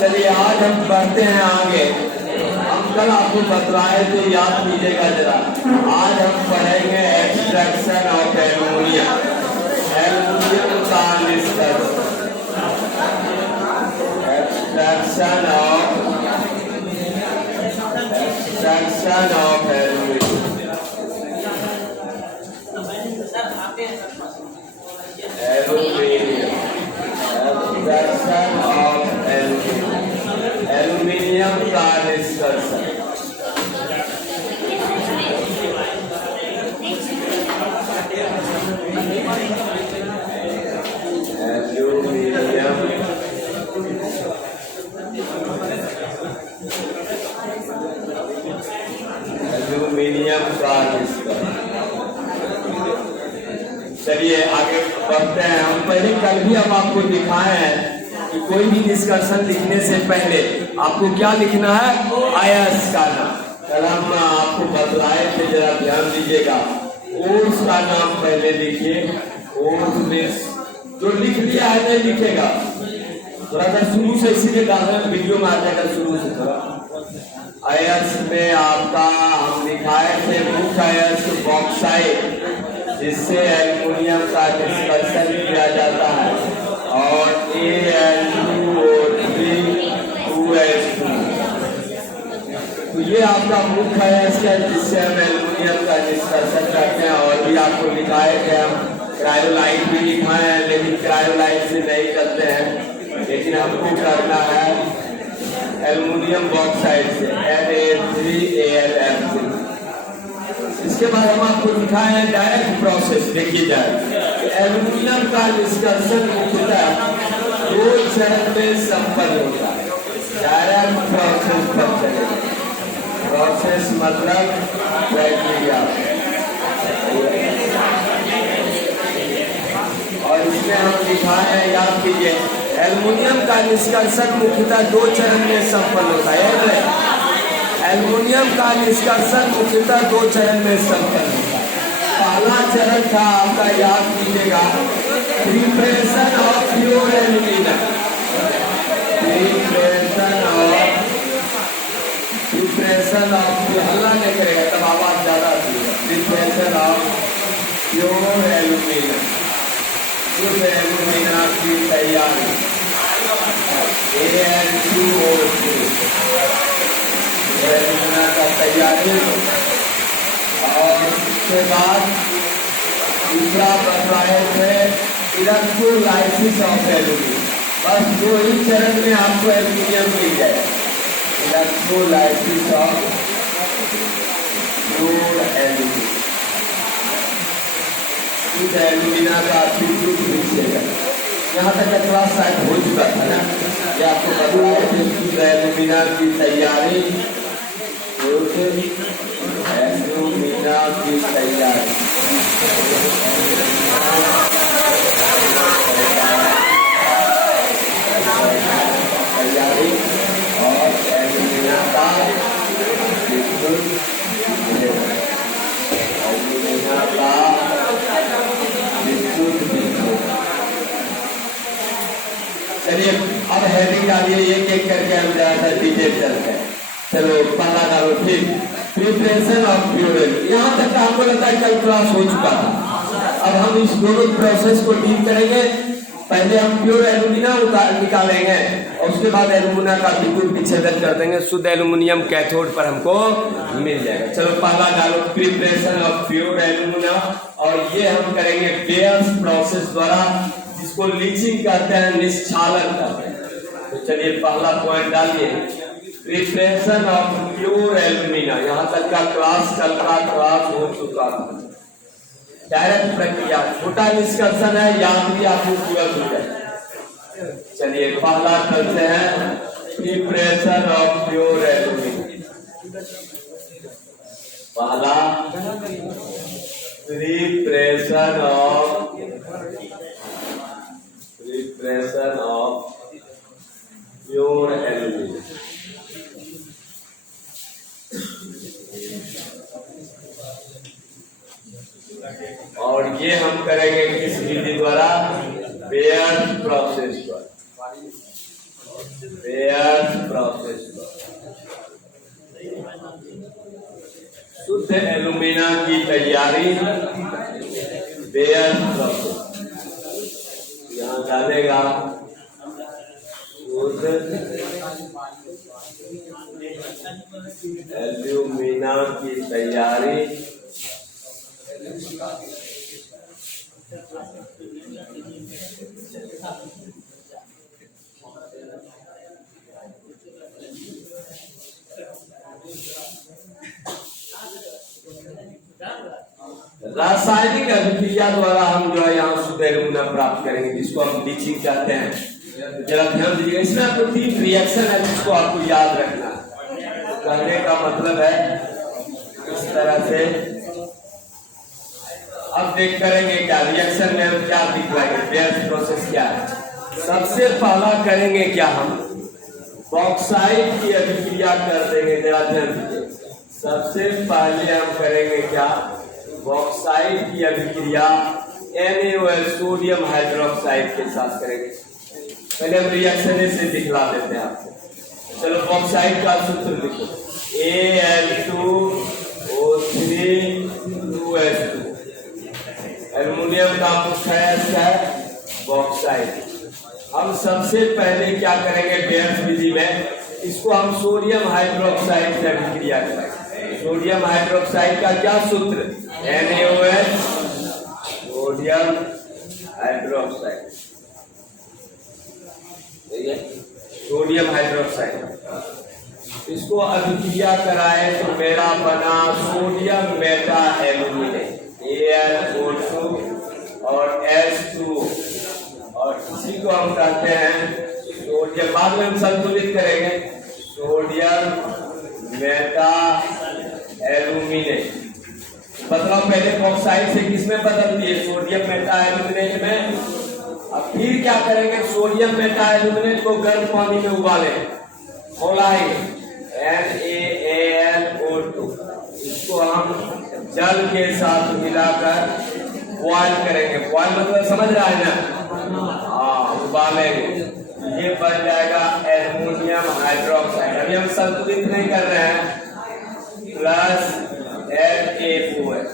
चलिए आज हम बढ़ते हैं आगे। हम कल आपको बतलाए थे, याद कीजिएगा जरा। आज हम पढ़ेंगे एक्सट्रैक्शन ऑफ एल्युमिनियम, एल्युमिनियम का निष्कर्षण। Extraction of aluminium, extraction of aluminium का निष्कर्षण। एल्युमिनियम का निष्कर्षण। चलिए आगे बढ़ते हैं। हम पहले कल भी हम आपको दिखाए हैं कि कोई भी निष्कर्षण लिखने से पहले आपको क्या लिखना है, अयस्क का नाम। कल हम आपको बतलाए थे, जरा ध्यान दीजिएगा। कोर्स का नाम पहले लिखिए। कोर्स में जो लिख दिया है नहीं लिखेगा, थोड़ा सा शुरू से, इसीलिए डालना वीडियो में आ जाएगा शुरू से थोड़ा। अयस्क में आपका हम दिखाए थे मुख्य अयस्क बॉक्साइट, जिससे एल्युमिनियम का निष्कर्षण किया जाता है, और Al2O3 2H2। तो ये आपका मुख्य अयस्क है जिससे हम एल्युमिनियम का निष्कर्षण करते हैं। और भी आपको दिखाए थे हम क्रायोलाइट भी दिखाए हैं, लेकिन क्रायोलाइट से नहीं करते हैं, लेकिन हमको करना है एल्युमिनियम बॉक्साइट से Na3Al। इसके बाद हम आपको दिखाए हैं डायरेक्ट प्रोसेस। देखिए जाए, एल्युमिनियम का निष्कर्षण मुख्यतः दो चरण में संपन्न होता है। डायरेक्ट प्रोसेस पर चलेगा। प्रोसेस मतलब प्रक्रिया, और इसमें हम दिखाए हैं, याद कीजिए, एल्युमिनियम का निष्कर्षण मुख्यतः दो चरण में संपन्न होता है। एल्युमिनियम का निष्कर्षण मुख्यतः दो चरण में संपन्न होता है। पहला चरण था आपका, याद कीजिएगा, preparation of pure aluminium. Preparation of, हल्ला नहीं करेगा तब आवाज ज्यादा आती है। प्रिपरेशन ऑफ प्योर एल्युमिनियम, शुद्ध एल्युमिनियम की तैयारी। Al2O3 का तैयारी। और उसके बाद दूसरा बतलाए थे इलेक्ट्रोलाइसिस ऑफ एल्युमिनियम। बस दो ही चरण में आपको एल्युमिनियम मिल जाए। इलेक्ट्रोलाइसिस ऑफ प्योर एल्युमिनियम, शुद्ध एल्युमिनियम का विद्युत विक्षेपण। यहाँ तक का क्लास शायद हो चुका था ना, ये आपको बताया कि शुद्ध एल्युमिनियम की तैयारी, एल्युमिनियम की तैयारी, और एल्युमिनियम का विद्युत विक्षेपण। चलिए अब हेडिंग डालिए, एक एक करके हम ज्यादा डिटेल चलते हैं। चलो पहला डालो, ठीक, प्रिपरेशन ऑफ प्योर एल्युमिनियम। यहाँ तक का हमको लगता है कल क्लास हो चुका था। अब हम इस दोनों प्रोसेस को डील करेंगे। पहले हम प्योर एल्युमिनियम निकालेंगे, और उसके बाद एल्युमिनियम का विद्युत विच्छेदन कर देंगे। शुद्ध एल्युमिनियम कैथोड पर हमको मिल जाएगा। चलो पहला डालो, प्रिपरेशन ऑफ प्योर एल्युमिनियम, और ये हम करेंगे बेयर्स प्रोसेस द्वारा, जिसको लीचिंग कहते हैं, निश्चालन कहते हैं। तो चलिए पहला पॉइंट डालिए, प्रिपरेशन ऑफ प्योर एल्युमिनियम। यहाँ तक का क्लास, कल का क्लास हो चुका था। डायरेक्ट प्रक्रिया, छोटा निष्कर्षण है, याद भी आपको पूरा हो जाए। चलिए पहला करते हैं, प्रिपरेशन ऑफ प्योर एल्युमिनियम। पहला प्रिपरेशन ऑफ प्योर एल्युमिनियम। और ये हम करेंगे किस विधि द्वारा, बेयर प्रोसेस द्वारा। Bear process. शुद्ध एल्यूमिना की तैयारी बेयर प्रोसेस। यहाँ डालेगा शुद्ध एल्यूमिना की तैयारी रासायनिक अभिक्रिया द्वारा हम जो है यहाँ शुद्ध एल्यूमिना प्राप्त करेंगे, जिसको हम ब्लीचिंग कहते हैं। जरा ध्यान दीजिएगा, इसमें आपको 3 रिएक्शन है जिसको आपको याद रखना है। कहने का मतलब है इस तरह से। अब देख करेंगे क्या रिएक्शन में हम क्या दिखलाएंगे, बेयर प्रोसेस क्या है। सबसे पहला करेंगे क्या, हम बॉक्साइट की अभिक्रिया कर देंगे। जरा ध्यान दीजिए, सबसे पहले हम करेंगे क्या, बॉक्साइट की अभिक्रिया NaOH सोडियम हाइड्रोक्साइड के साथ करेंगे। पहले हम रिएक्शन से दिखला देते हैं आपको। चलो बॉक्साइट का सूत्र लिखो, Al2O3 एल्युमिनियम का मुख्य है बॉक्साइट। हम सबसे पहले क्या करेंगे बेयर विधि में, इसको हम सोडियम हाइड्रोक्साइड से अभिक्रिया करेंगे। सोडियम हाइड्रोक्साइड का क्या सूत्र, NaOH sodium hydroxide, sodium hydroxide. इसको अभिक्रिया कराए तो मेरा बना सोडियम मेटा एल्यूमिनेट Al2 और H2, और इसी को हम कहते हैं सोडियम। बाद में हम संतुलित करेंगे सोडियम मेटा एल्यूमिनेट। बदलाव पहले बॉक्साइड से किसमें बदलती है, सोडियम मेटा एल्यूमिनेट में। अब फिर क्या करेंगे, सोडियम मेटा एल्यूमिनेट को गर्म पानी में उबालेंगे, खौलाएंगे NaAlO2। इसको हम जल के साथ मिलाकर बॉयल करेंगे। बॉयल मतलब समझ रहा है ना, हाँ उबालेंगे। ये बन जाएगा एल्युमिनियम हाइड्रोक्साइड। अभी हम संतुलित नहीं कर रहे हैं, प्लस NaOH।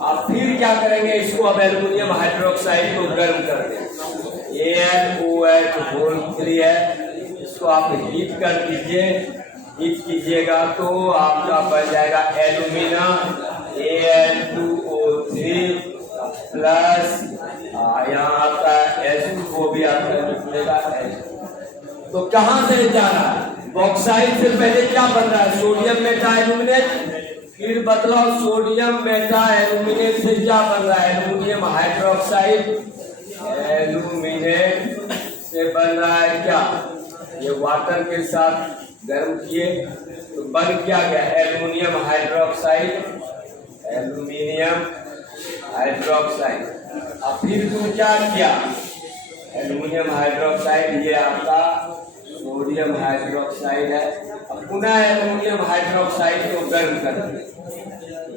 अब फिर क्या करेंगे, इसको अब एल्युमिनियम हाइड्रोक्साइड को गर्म कर देंगे। AlOH होल 3 है, इसको आप हीट कर दीजिए। हीट कीजिएगा तो आपका बन जाएगा एल्यूमिना Al2O3 प्लस यहाँ आपका H2 को भी आपका निकलेगा H। तो कहाँ से जा रहा है, बॉक्साइट से पहले क्या बन रहा है, सोडियम मेटा एल्यूमिनेट। फिर बदलाव सोडियम मेटा एल्यूमिनेट से क्या बन रहा है, एल्यूमिनियम हाइड्रोक्साइड। एल्यूमिनेट से बन रहा है क्या, ये वाटर के साथ गर्म किए तो बन क्या गया, एल्युमिनियम हाइड्रोक्साइड। Aluminium hydroxide. अब फिर तुम क्या किया, एल्युमिनियम हाइड्रोक्साइड, ये आपका सोडियम हाइड्रोक्साइड है। अब पुनः एल्युमिनियम हाइड्रोक्साइड को गर्म कर दिया।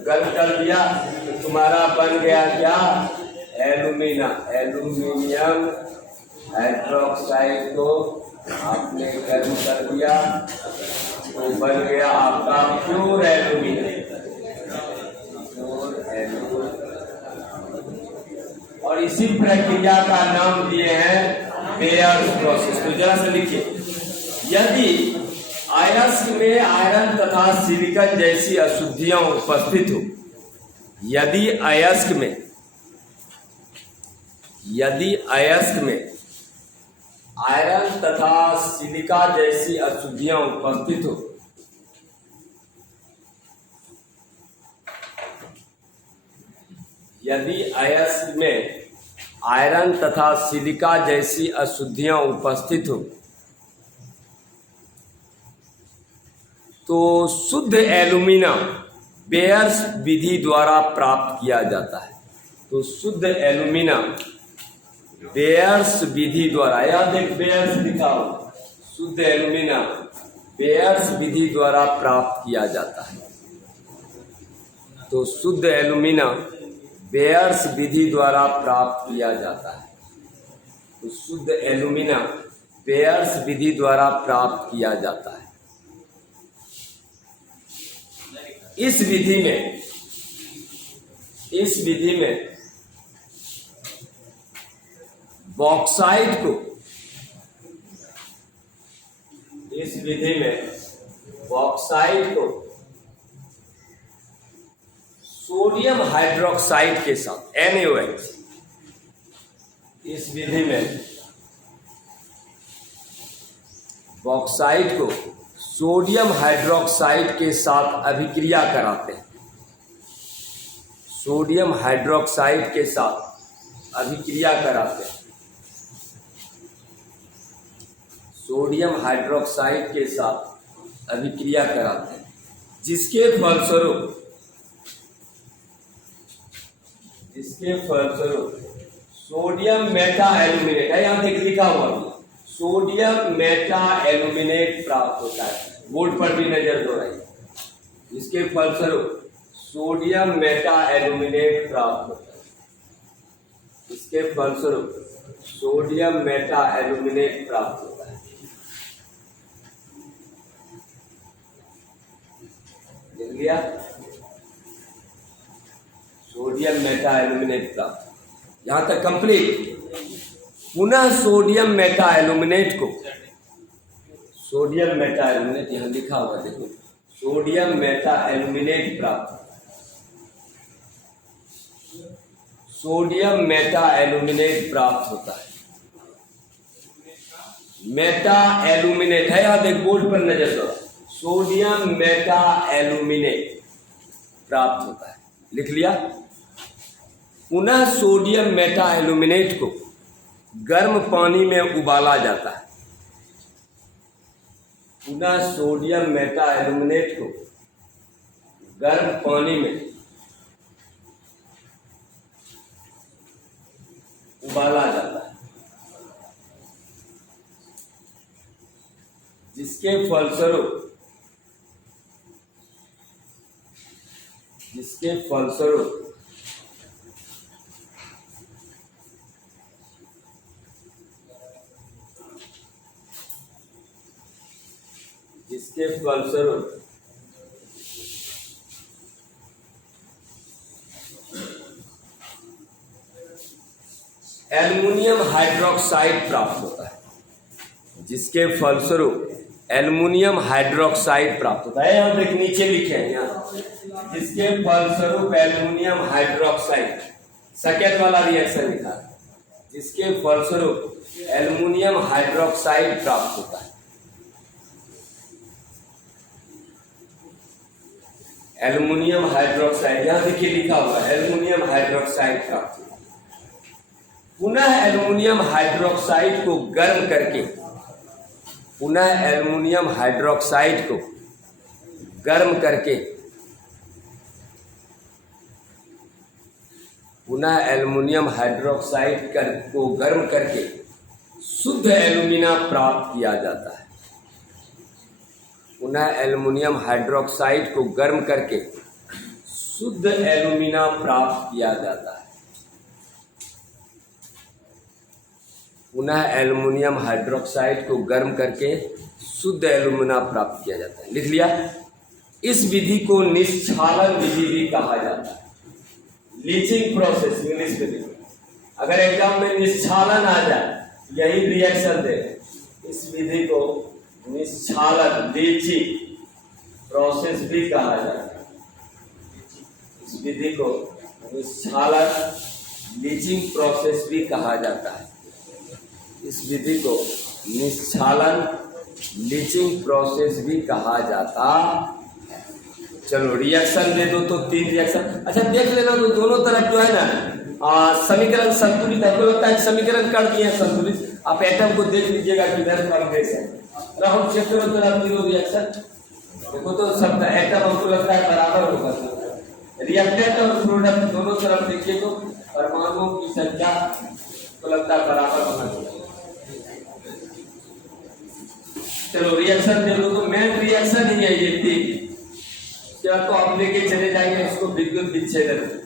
गर्म कर दिया तो तुम्हारा बन गया क्या, एल्युमिना। एल्युमिनियम हाइड्रोक्साइड को आपने गर्म कर दिया तो बन गया आपका प्योर एल्यूमिनियम। और इसी प्रक्रिया का नाम दिए हैं बेयर प्रोसेस। तो जरा से लिखिए, यदि अयस्क में आयरन तथा सिलिकॉन जैसी अशुद्धियां उपस्थित हो, यदि अयस्क में आयरन तथा सिलिका जैसी अशुद्धियां उपस्थित हो, यदि अयस्क में आयरन तथा सिलिका जैसी अशुद्धियां उपस्थित हो तो शुद्ध एल्यूमिना बेयर्स विधि द्वारा प्राप्त किया जाता है। तो शुद्ध एल्यूमिना बेयर्स विधि द्वारा, याद एक बेयर्स लिखा हो, शुद्ध एल्यूमिना बेयर्स विधि द्वारा प्राप्त किया जाता है। तो शुद्ध एल्यूमिना बेयर्स विधि द्वारा प्राप्त किया जाता है। तो शुद्ध एल्यूमिना बेयर्स विधि द्वारा प्राप्त किया जाता है। इस विधि में बॉक्साइट को सोडियम हाइड्रोक्साइड के साथ NaOH, इस विधि में बॉक्साइट को सोडियम हाइड्रोक्साइड के साथ अभिक्रिया कराते हैं। सोडियम हाइड्रोक्साइड के साथ अभिक्रिया कराते हैं। सोडियम हाइड्रोक्साइड के साथ अभिक्रिया कराते हैं, जिसके फलस्वरूप सोडियम मेटा एल्यूमिनेट है, यहां देख लिखा हुआ सोडियम मेटा एल्यूमिनेट प्राप्त होता है। बोर्ड पर भी नजर दोहराइए। इसके फलस्वरूप सोडियम मेटा एल्यूमिनेट प्राप्त होता है। इसके फलस्वरूप सोडियम मेटा एल्यूमिनेट प्राप्त होता है। देख लिया, सोडियम मेटा एल्यूमिनेट प्राप्त, यहां तक कंप्लीट। पुनः सोडियम मेटा एल्यूमिनेट यहां लिखा हुआ देखो, सोडियम मेटा एल्यूमिनेट प्राप्त, सोडियम मेटा एल्यूमिनेट प्राप्त होता है। मेटा एल्यूमिनेट है, यहां देख बोर्ड पर नजर दो, सोडियम मेटा एल्यूमिनेट प्राप्त होता है। लिख लिया। पुनः सोडियम मेटा एल्यूमिनेट को गर्म पानी में उबाला जाता है। पुनः सोडियम मेटा एल्यूमिनेट को गर्म पानी में उबाला जाता है, जिसके फलस्वरूप एल्युमिनियम हाइड्रोक्साइड प्राप्त होता है। जिसके फलस्वरूप एल्युमिनियम हाइड्रोक्साइड प्राप्त होता है। यहाँ देख नीचे लिखे हैं, यहाँ जिसके फलस्वरूप एल्युमिनियम हाइड्रोक्साइड, सकेत वाला रिएक्शन लिखा है, जिसके फलस्वरूप एल्युमिनियम हाइड्रोक्साइड प्राप्त होता है। एल्युमिनियम हाइड्रोक्साइड, यहां देखिए लिखा हुआ है, एल्युमिनियम हाइड्रोक्साइड प्राप्त होता है। पुनः एल्युमिनियम हाइड्रोक्साइड को गर्म करके, पुनः एल्युमिनियम हाइड्रोक्साइड को गर्म करके, पुनः एल्युमिनियम हाइड्रोक्साइड को गर्म करके शुद्ध एल्यूमिना प्राप्त किया जाता है। पुनः एल्युमिनियम हाइड्रोक्साइड को गर्म करके शुद्ध एल्यूमिना प्राप्त किया जाता है। पुनः एल्युमिनियम हाइड्रोक्साइड को गर्म करके शुद्ध एल्यूमिना प्राप्त किया जाता है। लिख लिया। इस विधि को निश्चालन विधि भी कहा जाता है। लीचिंग प्रोसेस इंग्लिश में लिखो। अगर एग्जाम में निश्चालन आ जाए, यही रिएक्शन दे। इस विधि को निश्चालन लीचिंग प्रोसेस भी कहा जाता है। इस विधि को निश्चालन लीचिंग प्रोसेस भी कहा जाता है। इस विधि को निश्चालन लीचिंग प्रोसेस भी कहा जाता। चलो रिएक्शन दे दो तो 3 रिएक्शन। अच्छा देख लेना तो दोनों तरफ जो है ना समीकरण संतुलित है। लगता है समीकरण कर दिए संतुलित। आप एटम को देख लीजिएगा किधर कॉम्प्लेक्स है। राहुल चेक करो तो आप 0 रिएक्शन देखो तो सब एटम हमको लगता है बराबर होगा। रिएक्टेंट और प्रोडक्ट दोनों तरफ देखिए तो परमाणुओं की संख्या को लगता है बराबर होना चाहिए। चलो रिएक्शन दे दो तो मेन रिएक्शन ही है ये 3। क्या तो आप लेके चले जाएंगे उसको विद्युत विच्छेदन।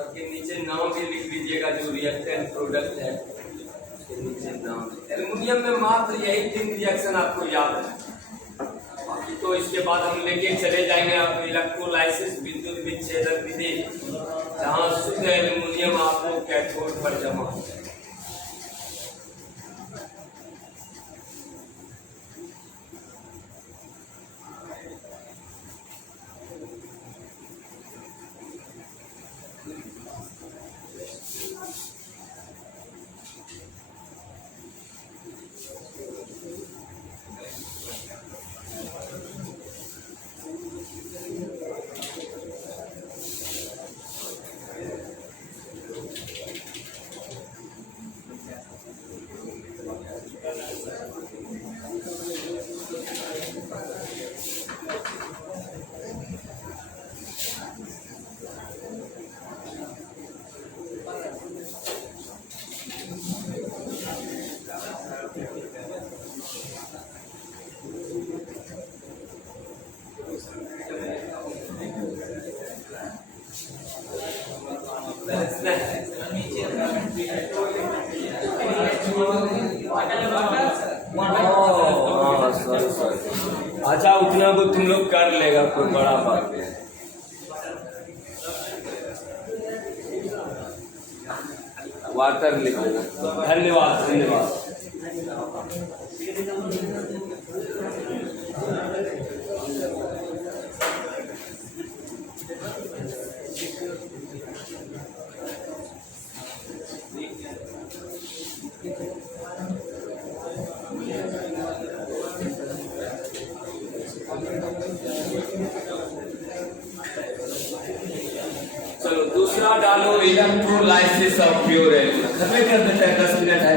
सबके नीचे नाम भी लिख लीजिएगा, जो रिएक्टेंट प्रोडक्ट है उसके नीचे नाम। एल्युमिनियम में मात्र यही 3 रिएक्शन आपको याद है, बाकी तो इसके बाद हम लेके चले जाएंगे आप इलेक्ट्रोलाइसिस विद्युत विच्छेदन विधि, जहाँ शुद्ध एल्युमिनियम आपको कैथोड पर जमा हो जाएगा। अच्छा, उतना को तुम लोग कर लेगा, कोई बड़ा बात नहीं। वाटर लिख लेना। धन्यवाद धन्यवाद। चलो दूसरा डालो, इलेक्ट्रोलाइसिस ऑफ प्योर एल्यूमिना। खत्म कर देते हैं, 10 मिनट है।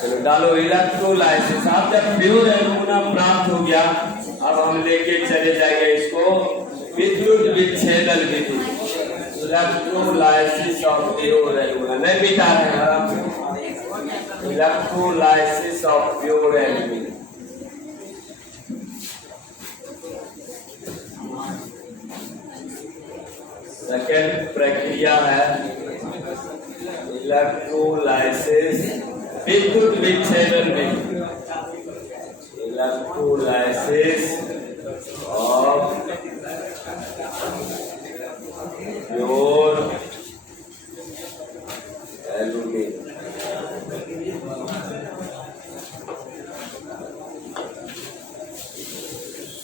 चलो डालो इलेक्ट्रोलाइसिस। आप जब प्योर एल्यूमिना प्राप्त हो गया, अब हम लेके चले जाएंगे इसको विद्युत विच्छेदन विधि, इलेक्ट्रोलाइसिस ऑफ प्योर एल्यूमिना। नहीं बिता रहे आराम से। Electrolysis of pure alumina. Second प्रक्रिया है इलेक्ट्रोलाइसिस विद्युत विच्छेदन विधि, इलेक्ट्रोलाइसिस ऑफ प्योर एल्यूमिना।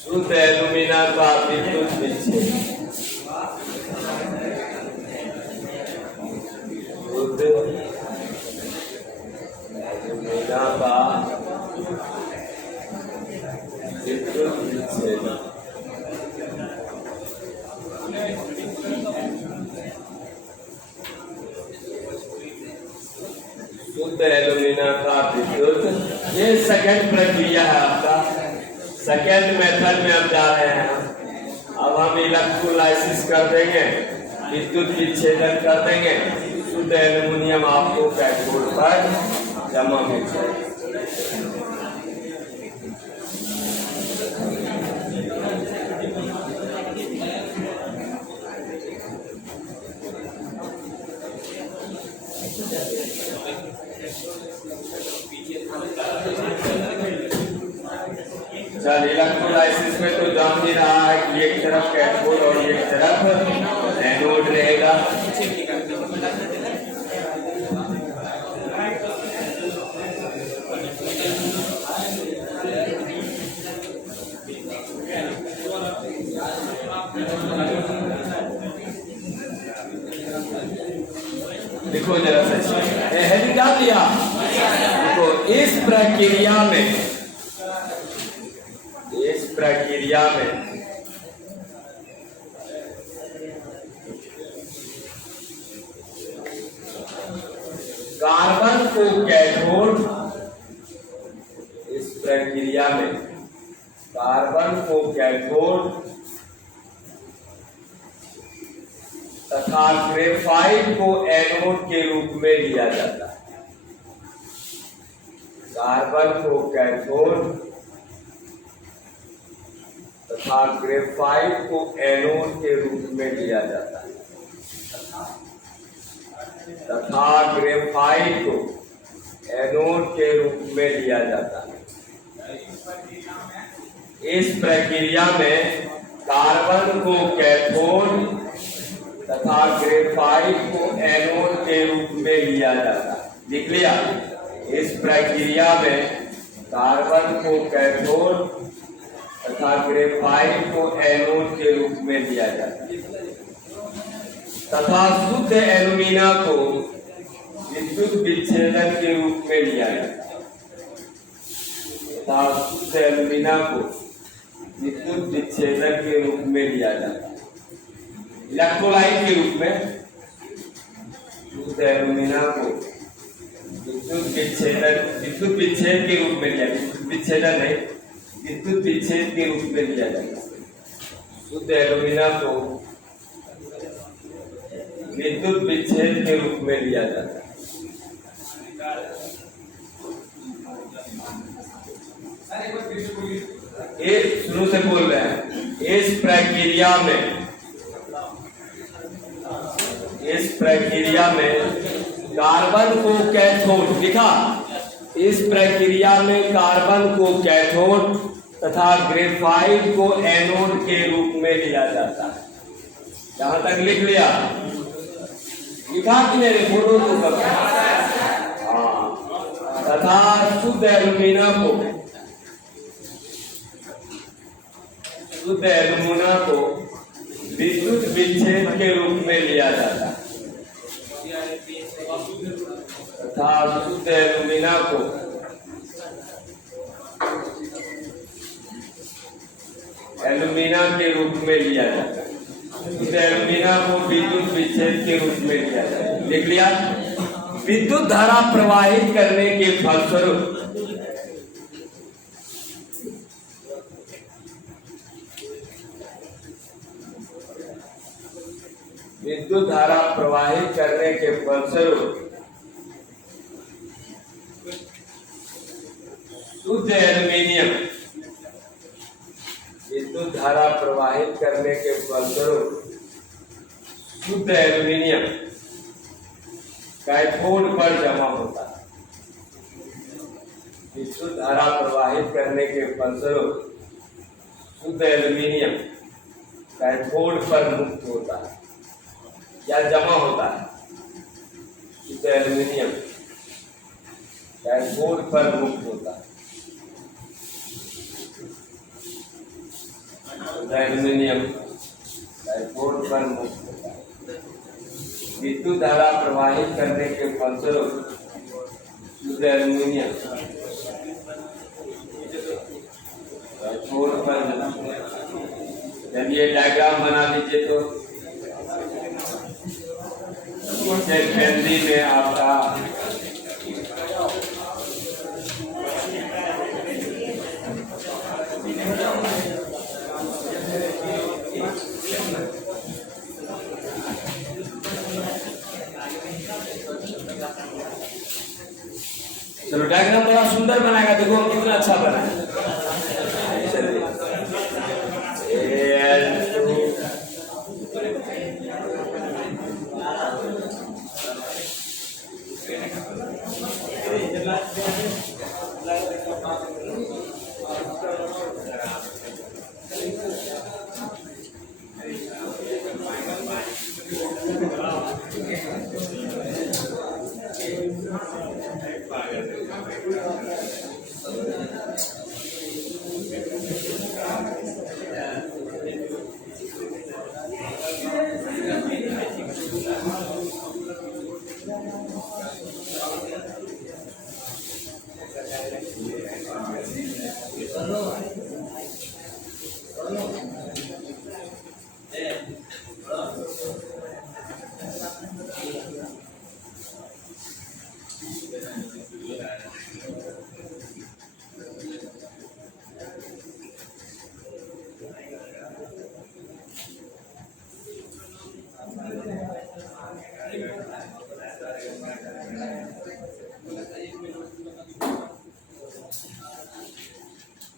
शुद्ध एल्यूमिना का विद्युत विच्छेदन, एल्यूमिना का विद्युत विच्छेदन। शुद्ध एल्यूमिना का विद्युत, ये सेकंड प्रक्रिया है आपका। सेकंड मेथड में हम जा रहे हैं। अब हम इलेक्ट्रोलाइसिस कर देंगे, विद्युत विच्छेदन कर देंगे, शुद्ध एल्यूमिनियम आपको कैथोड पर जमा हो जाएगा। चल, इलेक्ट्रोलाइसिस में तो जान ही रहा है कि एक तरफ कैथोड और एक तरफ एनोड रहेगा। देखो जरा सा हेडिंग डाल दिया। देखो इस प्रक्रिया में कार्बन को कैथोड, इस प्रक्रिया में कार्बन को कैथोड तथा ग्रेफाइट को एनोड के रूप में लिया जाता है। कार्बन को कैथोड तथा ग्रेफाइट को एनोड के रूप में लिया जाता है। तथा ग्रेफाइट को एनोड के रूप में लिया जाता है। इस प्रक्रिया में कार्बन को कैथोड तथा ग्रेफाइट को एनोड के रूप में लिया जाता है। लिख लिया? इस प्रक्रिया में कार्बन को कैथोड तथा ग्रेफाइट को एनोड के रूप में लिया जाता है तथा शुद्ध एल्यूमिना को विद्युत विच्छेदन के रूप में लिया जाता है तथा शुद्ध एल्यूमिना को विद्युत विच्छेदन के रूप में लिया जाता है। इलेक्ट्रोलाइट के रूप में शुद्ध एल्यूमिना को विद्युत विच्छेद के रूप में लिया, विच्छेदन नहीं, विद्युत विच्छेद के रूप में लिया जाता है। शुद्ध एल्यूमिना को विद्युत विच्छेद के रूप में लिया जाता है। शुरू से बोल रहे हैं। इस प्रक्रिया में कार्बन को कैथोड, लिखा? इस प्रक्रिया में कार्बन को कैथोड तथा ग्रेफाइट को एनोड के रूप में लिया जाता है। यहां तक लिख लिया? लिखा कि नहीं? फोटो तो कर। तथा शुद्ध एल्यूमिना को विद्युत विच्छेद के रूप में लिया जाता है तथा शुद्ध एल्यूमिना को एल्यूमिना के रूप में लिया जाता है। शुद्ध एल्यूमिना को विद्युत विच्छेद के रूप में लिया जाता है। लिख लिया? विद्युत धारा प्रवाहित करने के फलस्वरूप शुद्ध एल्यूमिनियम विद्युत धारा प्रवाहित करने के फलस्वरूप शुद्ध एल्यूमिनियम कैथोड पर जमा होता है। विद्युत धारा प्रवाहित करने के फलस्वरूप शुद्ध एल्यूमिनियम कैथोड पर मुक्त होता है या जमा होता है। शुद्ध एल्यूमिनियम कैथोड पर मुक्त होता है। एल्यूमिनियम कैथोड पर मुक्त होता है। विद्युत धारा प्रवाहित करने के फलस्वरूप शुद्ध एल्यूमिनियम कैथोड पर मुक्त होता है। जब ये डायग्राम बना लीजिए तो फैमिली में आपका चलो डायग्राम बड़ा सुंदर बनाएगा। देखो हम कितना अच्छा बना है।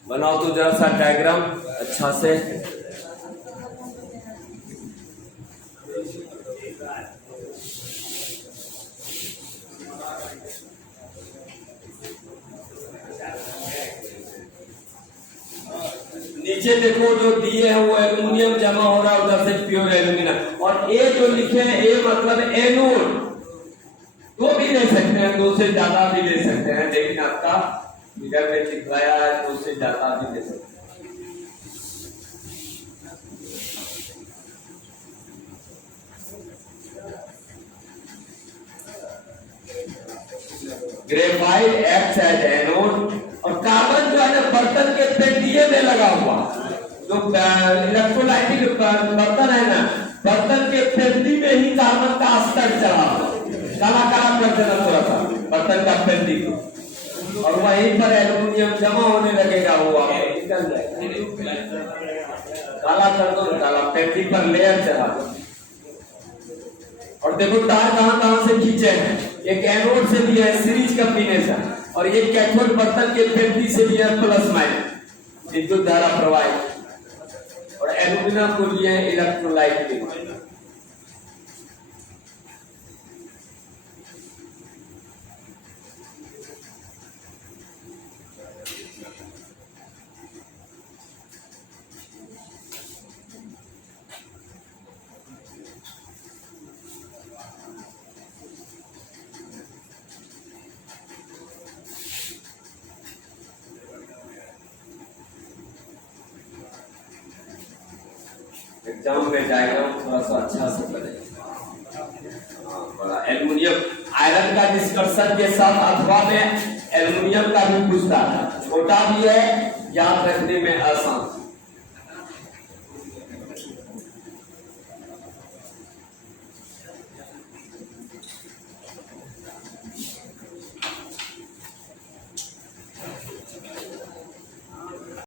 बनाओ तो जरा सा डायग्राम अच्छा से। नीचे देखो जो दिए हैं वो एल्युमिनियम जमा हो रहा है, उधर से प्योर एल्युमिनियम। और ए जो लिखे हैं ए मतलब एनोड, दो भी ले सकते हैं, दो से ज्यादा भी ले सकते हैं, लेकिन आपका फिगर में दिखाया है दो से ज्यादा भी ले सकते हैं। Graphite act as anode. और कार्बन जो है ना बर्तन के पेंटिए में लगा हुआ, जो इलेक्ट्रोलाइटिक बर्तन है ना, बर्तन के पेंटी में ही कार्बन का स्तर चढ़ा हुआ, काला काला कर देना थोड़ा सा बर्तन का पेंटी को, और वहीं पर एल्युमिनियम जमा होने लगेगा, वो आपको निकल जाएगा, काला कर दो, काला पेंटी पर लेयर चढ़ा दो। और देखो तार कहां से खींचे हैं, एक एनोड से भी है सीरीज कॉम्बिनेशन, और ये कैथोड बर्तन के पेंटी से भी है प्लस माइनस विद्युत धारा प्रवाहित, और एल्युमिनियम को लिए इलेक्ट्रोलाइट के। एग्जाम में डायग्राम थोड़ा सा अच्छा से बनेगा। बड़ा एल्युमिनियम आयरन का डिस्कशन के साथ अथवा में एल्युमिनियम का भी पूछता है, छोटा भी है, याद रखने में आसान।